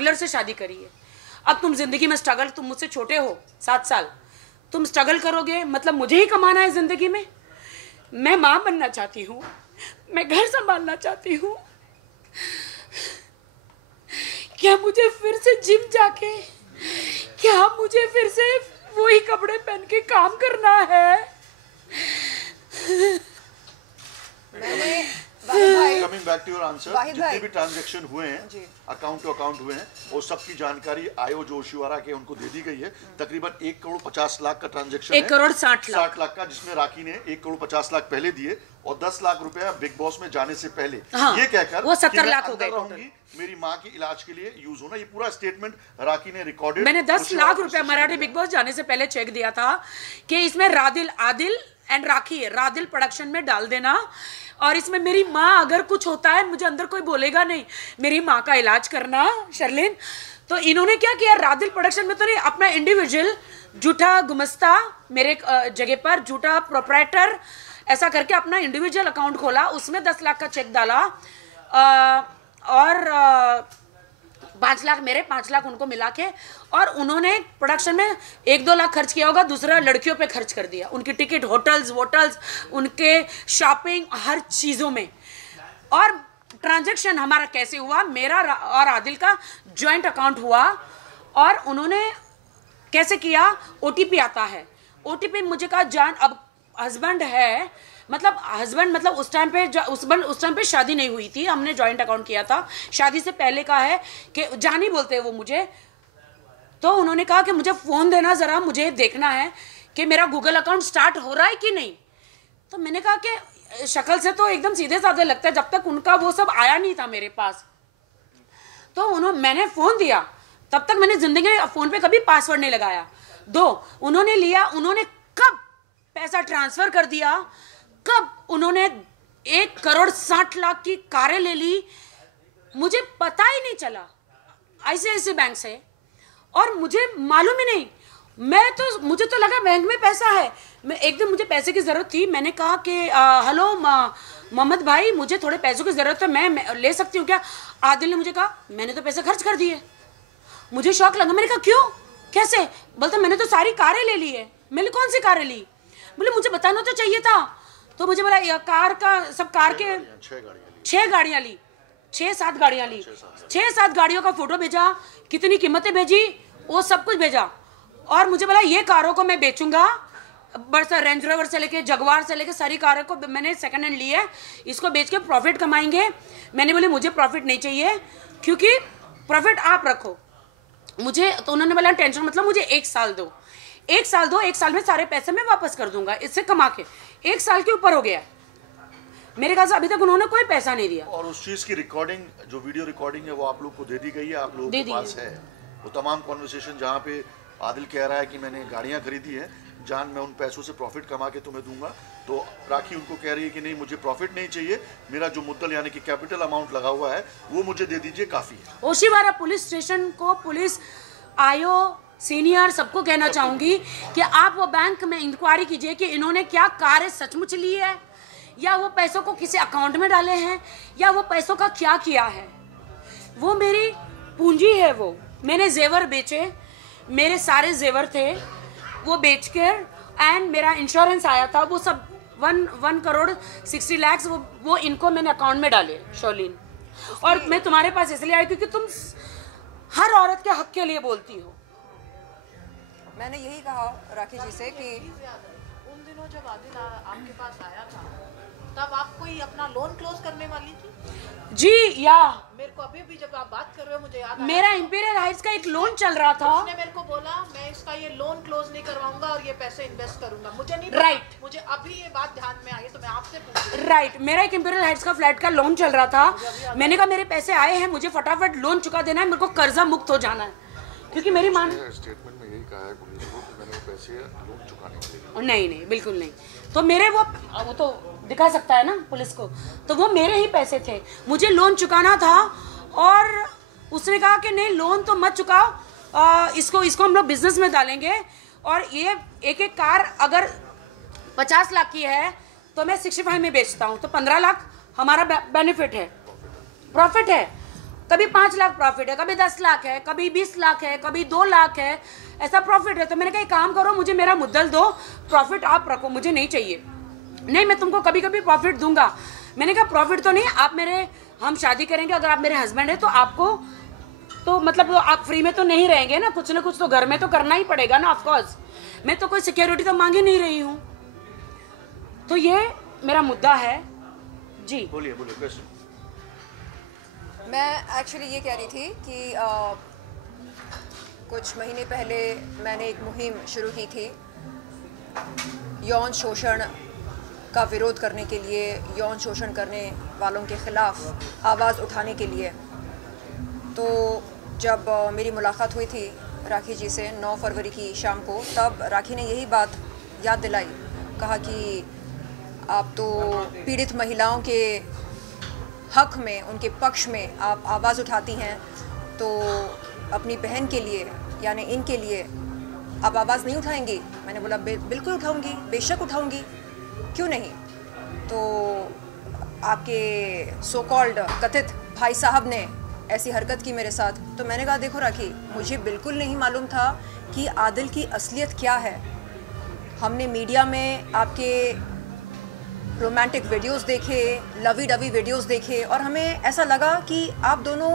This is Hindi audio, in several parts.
स्ट्रगलर से शादी करी है। अब तुम जिंदगी में स्ट्रगल, तुम मुझसे छोटे हो 7 साल, तुम स्ट्रगल करोगे, मतलब मुझे ही कमाना है जिंदगी में। मैं माँ बनना चाहती हूँ, मैं घर संभालना चाहती हूँ। क्या मुझे फिर से जिम जाके, क्या मुझे फिर से वही कपड़े पहन के काम करना है? Coming back to your answer, जितने भी ट्रांजैक्शन हुए हैं अकाउंट टू अकाउंट हुए हैं, वो सबकी जानकारी आयो जोशिवारा के उनको दे दी गई है। तकरीबन 1,50,00,000 का ट्रांजैक्शन, 1,60,00,000 का, जिसमें राखी ने 1,50,00,000 पहले दिए और 10 लाख रुपया बिग बॉस में जाने से पहले ये कहकर वो 70 लाख हो गए रहूंगी, मेरी माँ की इलाज के लिए यूज होना। ये पूरा स्टेटमेंट राखी ने रिकॉर्डेड। मैंने 10 लाख रुपया मराठी बिग बॉस जाने से पहले चेक दिया था कि इसमें आदिल एंड राखी है, रादिल प्रोडक्शन में डाल देना, और इसमें मेरी माँ अगर कुछ होता है मुझे अंदर कोई बोलेगा नहीं, मेरी माँ का इलाज करना शर्लिन। तो इन्होंने क्या किया, रादिल प्रोडक्शन में तो नहीं, अपना इंडिविजुअल झूठा गुमस्ता मेरे जगह पर, झूठा प्रोप्राइटर ऐसा करके अपना इंडिविजुअल अकाउंट खोला, उसमें 10 लाख का चेक डाला, और 5 लाख मेरे, 5 लाख उनको मिला के, और उन्होंने प्रोडक्शन में 1-2 लाख खर्च किया होगा, दूसरा लड़कियों पे खर्च कर दिया, उनकी टिकट, होटल्स, उनके शॉपिंग, हर चीज़ों में। और ट्रांजैक्शन हमारा कैसे हुआ, मेरा और आदिल का जॉइंट अकाउंट हुआ, और उन्होंने कैसे किया, OTP आता है, OTP मुझे कहा जान, अब हस्बैंड है, मतलब उस टाइम पे शादी नहीं हुई थी, हमने जॉइंट अकाउंट किया था, शादी से पहले का है कि जानी बोलते हैं वो मुझे। तो उन्होंने कहा कि मुझे फ़ोन देना ज़रा, मुझे देखना है कि मेरा गूगल अकाउंट स्टार्ट हो रहा है कि नहीं। तो मैंने कहा कि शक्ल से तो एकदम सीधे साधे लगता है, जब तक उनका वो सब आया नहीं था मेरे पास। तो मैंने फ़ोन दिया, तब तक मैंने ज़िंदगी में फ़ोन पे कभी पासवर्ड नहीं लगाया। उन्होंने लिया, उन्होंने कब पैसा ट्रांसफ़र कर दिया, कब उन्होंने 1,60,00,000 की कारें ले ली, मुझे पता ही नहीं चला, ICICI बैंक से, और मुझे मालूम ही नहीं। मुझे तो लगा बैंक में पैसा है। मैं एक दिन, मुझे पैसे की ज़रूरत थी, मैंने कहा कि हेलो मोहम्मद भाई, मुझे थोड़े पैसों की ज़रूरत है, मैं ले सकती हूँ क्या? आदिल ने मुझे कहा मैंने तो पैसे खर्च कर दिए। मुझे शौक लगा, मैंने कहा क्यों, कैसे? बोलता मैंने तो सारी कारें ले ली है। मैंने कौन सी कारें ली? बोले मुझे बताना तो चाहिए था। तो मुझे बोला कार का, सब कार के 6 गाड़ियाँ ली, 6-7 गाड़ियाँ ली, 6-7 गाड़ियों का फोटो भेजा, कितनी कीमतें भेजी, वो सब कुछ भेजा, और मुझे बोला ये कारों को मैं बेचूंगा, बड़ा रेंज रोवर से लेके जगवार से लेके सारी कारों को मैंने सेकंड हैंड ली है, इसको बेच के प्रॉफिट कमाएंगे। मैंने बोले मुझे प्रॉफिट नहीं चाहिए, क्योंकि प्रॉफिट आप रखो मुझे। तो उन्होंने बोला टेंशन मतलब मुझे 1 साल दो, 1 साल दो, 1 साल में सारे पैसे मैं वापस कर दूंगा इससे कमा के। 1 साल के ऊपर हो गया मेरे ख्याल से, अभी तक उन्होंने कोई पैसा नहीं दिया। और उस चीज की रिकॉर्डिंग, जो वीडियो रिकॉर्डिंग है, वो आप लोग को दे दी गई है, आप लोगों के पास है वो तमाम कॉन्वर्सेशन, जहाँ पे आदिल कह रहा है कि मैंने गाड़ियाँ खरीदी हैं जान, मैं उन पैसों से प्रॉफिट कमा के तुम्हें दूंगा। तो राखी उनको कह रही है कि नहीं, मुझे प्रॉफिट नहीं चाहिए, मेरा जो मुद्दल यानी कि कैपिटल अमाउंट लगा हुआ है वो मुझे दे दीजिए, काफी है। ओशिवारा पुलिस स्टेशन को, पुलिस आयो सीनियर सबको कहना चाहूंगी कि आप वो बैंक में इंक्वायरी कीजिए कि इन्होंने क्या कारें सचमुच ली है, या वो पैसों को किसी अकाउंट में डाले हैं, या वो पैसों का क्या किया है। वो मेरी पूंजी है, वो मैंने जेवर बेचे, मेरे सारे जेवर थे वो बेचकर, एंड मेरा इंश्योरेंस आया था, वो सब 1,60,00,000 वो इनको मैंने अकाउंट में डाले शर्लिन। और मैं तुम्हारे पास इसलिए आई क्योंकि तुम हर औरत के हक के लिए बोलती हो। मैंने यही कहा राखी जी से कि उन दिनों जब आदिल आपके पास आया था, तब आप कोई अपना लोन क्लोज करने वाली थी? जी, या मेरे को अभी भी जब आप बात कर रहे हो मुझे याद मेरा इंपीरियल हाइट्स का एक लोन चल रहा था। उसने मेरे को बोला मैं इसका ये लोन क्लोज नहीं करवाऊंगा और ये पैसे इन्वेस्ट करूंगा। मुझे नहीं राइट, मुझे अभी ये बात ध्यान में आई तो मैं आपसे पूछ राइट। मेरा एक इंपीरियल हाइट्स का फ्लैट का लोन चल रहा था। मैंने कहा मेरे पैसे आए हैं, मुझे फटाफट लोन चुका देना है, मेरे को कर्जा मुक्त हो जाना है, क्योंकि मेरी मां स्टेटमेंट में यही कहा है पुलिस को कि मैंने वो पैसे लोन चुकाने के लिए। नहीं, बिल्कुल नहीं। तो मेरे वो तो दिखा सकता है ना पुलिस को, तो वो मेरे ही पैसे थे, मुझे लोन चुकाना था। और उसने कहा कि नहीं लोन तो मत चुकाओ, इसको हम लोग बिजनेस में डालेंगे, और ये एक कार अगर 50 लाख की है तो मैं 65 में बेचता हूँ, तो 15 लाख हमारा बेनिफिट है, प्रॉफिट है। कभी 5 लाख प्रॉफिट है, कभी 10 लाख है, कभी 20 लाख है, कभी 2 लाख है, ऐसा प्रॉफिट है। तो मैंने कहा एक काम करो, मुझे मेरा मुद्दल दो, प्रॉफिट आप रखो, मुझे नहीं चाहिए। नहीं, मैं तुमको कभी कभी प्रॉफिट दूंगा। मैंने कहा प्रॉफिट तो नहीं, आप मेरे, हम शादी करेंगे, अगर आप मेरे हस्बैंड है तो आपको तो मतलब आप फ्री में तो नहीं रहेंगे ना कुछ तो घर में तो करना ही पड़ेगा ना, ऑफकोर्स। मैं तो कोई सिक्योरिटी तो मांग ही नहीं रही हूँ। तो ये मेरा मुद्दा है जी। बोलिए क्वेश्चन। मैं एक्चुअली ये कह रही थी कि कुछ महीने पहले मैंने एक मुहिम शुरू की थी यौन शोषण का विरोध करने के लिए, यौन शोषण करने वालों के ख़िलाफ़ आवाज़ उठाने के लिए। तो जब मेरी मुलाकात हुई थी राखी जी से 9 फरवरी की शाम को, तब राखी ने यही बात याद दिलाई, कहा कि आप तो पीड़ित महिलाओं के हक में, उनके पक्ष में आप आवाज़ उठाती हैं, तो अपनी बहन के लिए यानी इनके लिए आप आवाज़ नहीं उठाएंगी? मैंने बोला बिल्कुल उठाऊंगी, बेशक उठाऊंगी, क्यों नहीं। तो आपके सो कॉल्ड कथित भाई साहब ने ऐसी हरकत की मेरे साथ। तो मैंने कहा देखो राखी, मुझे बिल्कुल नहीं मालूम था कि आदिल की असलियत क्या है। हमने मीडिया में आपके रोमांटिक वीडियोस देखे, लवी डवी वीडियोस देखे, और हमें ऐसा लगा कि आप दोनों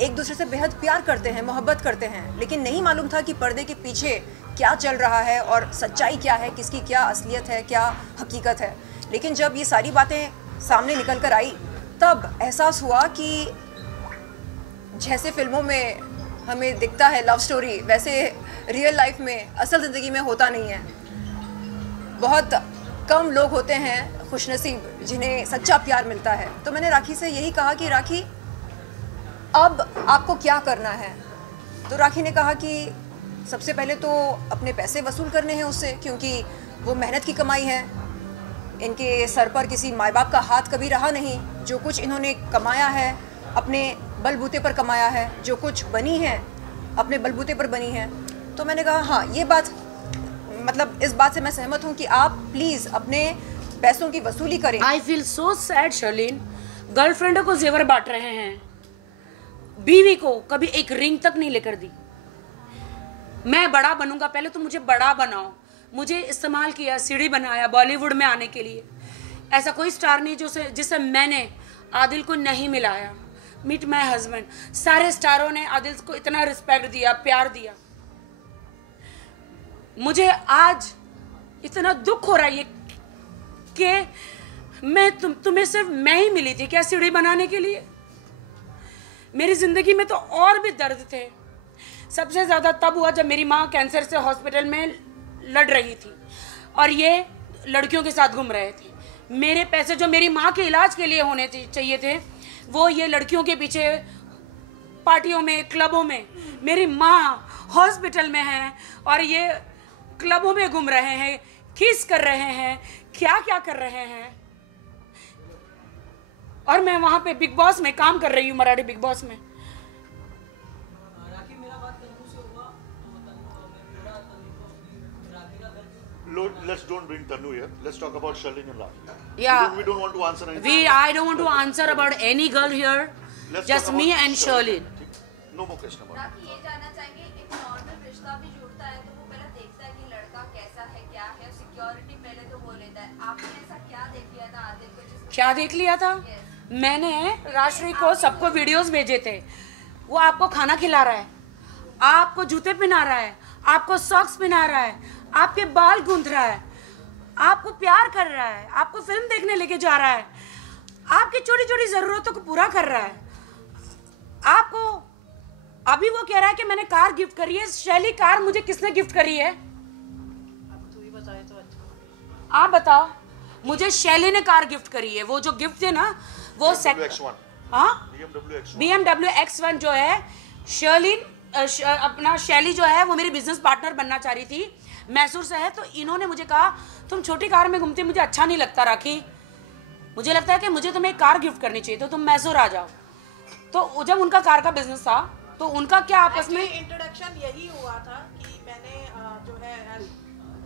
एक दूसरे से बेहद प्यार करते हैं, मोहब्बत करते हैं, लेकिन नहीं मालूम था कि पर्दे के पीछे क्या चल रहा है और सच्चाई क्या है, किसकी क्या असलियत है, क्या हकीकत है। लेकिन जब ये सारी बातें सामने निकल कर आई, तब एहसास हुआ कि जैसे फिल्मों में हमें दिखता है लव स्टोरी, वैसे रियल लाइफ में, असल ज़िंदगी में होता नहीं है। बहुत कम लोग होते हैं खुशनसीब जिन्हें सच्चा प्यार मिलता है। तो मैंने राखी से यही कहा कि राखी, अब आपको क्या करना है? तो राखी ने कहा कि सबसे पहले तो अपने पैसे वसूल करने हैं उससे, क्योंकि वो मेहनत की कमाई है। इनके सर पर किसी माँ बाप का हाथ कभी रहा नहीं। जो कुछ इन्होंने कमाया है अपने बलबूते पर कमाया है, जो कुछ बनी है अपने बलबूते पर बनी है। तो मैंने कहा हाँ, ये बात, मतलब इस बात से मैं सहमत हूँ कि आप प्लीज़ अपने पैसों की वसूली करें। I feel so sad Sherlyn, गर्लफ्रेंडों को जेवर बांट रहे हैं, बीवी को कभी एक रिंग तक नहीं लेकर दी। मैं बड़ा बनूंगा, पहले तो मुझे बड़ा बनाओ। मुझे इस्तेमाल किया, सीढ़ी बनाया बॉलीवुड में आने के लिए। ऐसा कोई स्टार नहीं जिसे मैंने आदिल को नहीं मिलाया। मीट माई हस्बैंड, सारे स्टारों ने आदिल को इतना रिस्पेक्ट दिया, प्यार दिया। मुझे आज इतना दुख हो रहा है कि मैं तुम्हें सिर्फ मैं ही मिली थी क्या सीढ़ी बनाने के लिए? मेरी जिंदगी में तो और भी दर्द थे। सबसे ज्यादा तब हुआ जब मेरी माँ कैंसर से हॉस्पिटल में लड़ रही थी और ये लड़कियों के साथ घूम रहे थे। मेरे पैसे जो मेरी माँ के इलाज के लिए होने चाहिए थे, वो ये लड़कियों के पीछे पार्टियों में, क्लबों में। मेरी माँ हॉस्पिटल में है और ये क्लबों में घूम रहे हैं, किस कर रहे हैं, क्या क्या कर रहे हैं। और मैं वहां पे बिग बॉस में काम कर रही हूँ, मराठी बिग बॉस में। Let's don't bring Tanu here. Let's talk about Sharlin and Rakhi. Yeah. We don't want to answer anything. I don't want to answer about any girl here. Let's Just talk me about and Sharlin. No more question about it. राखी ये जानना चाहेंगे, एक नॉर्मल रिश्ता भी जुड़ता है तो वो पहले देखता है कि लड़का कैसा है, क्या है, सिक्योरिटी पहले तो वो लेता है। आपने ऐसा क्या देख लिया था आदिल को जिसको? क्या देख लिया था? मैंने राष्ट्रीय को सबको वीडियोस भेजे थे। वो आपको खाना खिला रहा है, आपको जूते पहना रहा है, आपको सॉक्स पहना रहा है, आपके बाल गूंथ रहा है, आपको प्यार कर रहा है, आपको फिल्म देखने लेके जा रहा है, आपकी छोटी छोटी जरूरतों को पूरा कर रहा है। आपको अभी वो कह रहा है कि मैंने कार गिफ्ट करी है। शैली, कार मुझे किसने गिफ्ट करी है? अब तू ही बताए तो अच्छा। आप बताओ। मुझे शैली ने कार गिफ्ट करी है। वो जो गिफ्ट है ना, वो BMW X1 जो है, शर्लिन अपना शैली जो है वो मेरी बिजनेस पार्टनर बनना चाह रही थी, मैसूर से है। तो इन्होंने मुझे कहा तुम छोटी कार में घूमती, मुझे अच्छा नहीं लगता राखी, मुझे लगता है कि मुझे तुम्हें एक कार गिफ्ट करनी चाहिए, तो तुम मैसूर आ जाओ। तो जब उनका कार का बिजनेस था तो उनका क्या आपस में इंट्रोडक्शन यही हुआ था कि मैंने जो है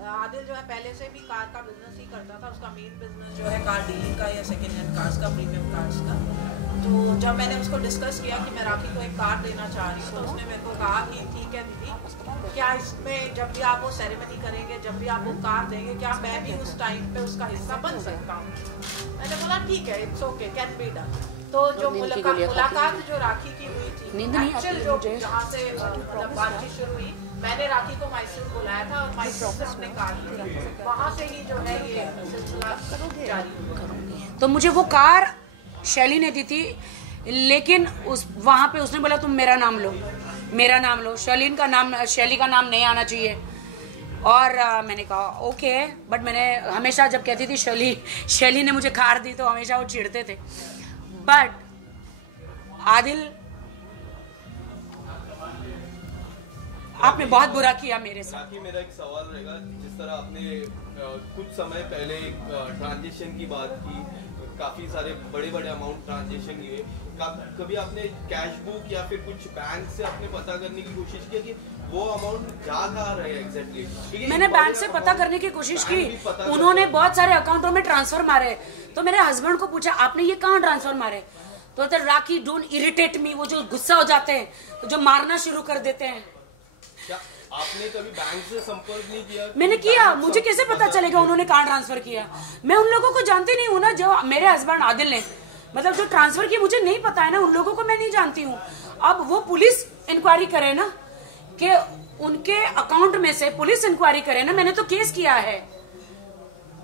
आदिल जो है पहले से भी कार का बिजनेस ही करता था, उसका मेन बिजनेस जो है कार डीलिंग का या सेकेंड हैंड कार्स का, प्रीमियम कार्स का। तो जब मैंने उसको डिस्कस किया कि मैं राखी को एक कार देना चाह रही हूँ, तो उसने मेरे को कहा कि ठीक है दीदी, क्या इसमें जब भी आप वो सेरेमनी करेंगे, जब भी आप वो कार देंगे, क्या मैं भी उस टाइम पे उसका हिस्सा बन सकता हूँ? मैंने बोला ठीक है, it's okay, can be done. तो जो मुलाकात जो राखी की हुई थी, एक्चुअल जो जहाँ से बातचीत शुरू हुई, मैंने राखी को मैसूर बुलाया था और मैसूर से हमने कार ली, वहाँ से ही जो है ये सिलसिला जारी हुआ। तो मुझे वो कार शैली ने दी थी, लेकिन उस वहाँ पे उसने बोला तुम मेरा नाम लो, मेरा नाम लो, शैली का नाम नहीं आना चाहिए। और मैंने कहा ओके, बट मैंने हमेशा जब कहती थी शैली ने मुझे कार दी तो हमेशा वो चिढ़ते थे। बट आदिल, आपने बहुत बुरा किया मेरे साथ। मेरा एक सवाल रहेगा, जिस तरह आपने कुछ समय पहले एक ट्रांजेक्शन की बात की, काफी सारे बड़े अमाउंट ट्रांजेक्शन हुए, कभी आपने कैश बुक या फिर कुछ बैंक से आपने पता करने की कोशिश की कि वो अमाउंट जा कहाँ रहे एग्जैक्टली? मैंने बैंक से पता करने की कोशिश की, उन्होंने बहुत सारे अकाउंटों में ट्रांसफर मारे। तो मेरे हस्बैंड को पूछा आपने ये कहाँ ट्रांसफर मारे? तो राखी डोंट इरिटेट मी, वो जो गुस्सा हो जाते हैं तो जो मारना शुरू कर देते हैं। क्या आपने कभी बैंक से संपर्क नहीं किया? मैंने किया, मुझे कैसे पता चलेगा उन्होंने कहाँ ट्रांसफर किया? मैं उन लोगों को जानती नहीं हूँ ना, जो मेरे हस्बैंड आदिल ने मतलब जो ट्रांसफर किया मुझे नहीं पता है ना, उन लोगों को मैं नहीं जानती हूँ। अब वो पुलिस इंक्वायरी करे ना, कि उनके अकाउंट में से पुलिस इंक्वायरी करे ना। मैंने तो केस किया है।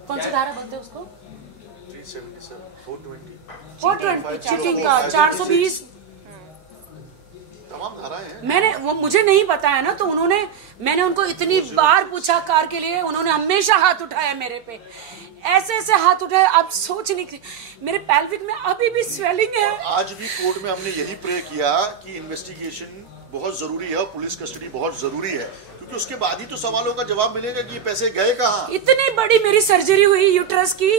कौन सा धारा बोलते हैं उसको? 420 चीटिंग का, 420 तमाम धाराएं हैं। मैंने वो मुझे नहीं पता है ना, तो मैंने उनको इतनी बार पूछा कार के लिए, उन्होंने हमेशा हाथ उठाया मेरे पे, ऐसे हाथ उठाए। आप सोच नहीं, मेरे पेल्विक में अभी भी स्वेलिंग है। आज भी कोर्ट में हमने यही प्रे किया कि इन्वेस्टिगेशन बहुत जरूरी है और पुलिस कस्टडी बहुत जरूरी है, क्योंकि उसके बाद ही तो सवालों का जवाब मिलेगा कि ये पैसे गए कहाँ। इतनी बड़ी मेरी सर्जरी हुई यूट्रस की,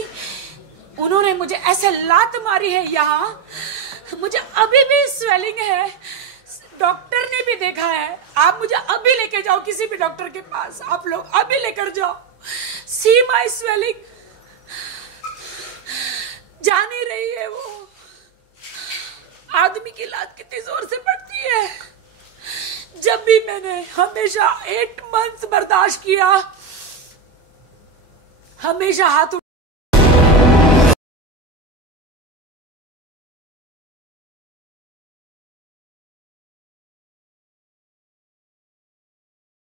उन्होंने मुझे ऐसे लात मारी है यहाँ, मुझे अभी भी स्वेलिंग है। डॉक्टर ने भी देखा है। आप मुझे अभी लेके जाओ किसी भी डॉक्टर के पास, आप लोग अभी लेकर जाओ। सी माई स्वेलिंग, जा नहीं रही है वो। आदमी की लात कितनी जोर से पड़ती है। जब भी मैंने हमेशा 8 मंथ्स बर्दाश्त किया, हमेशा हाथ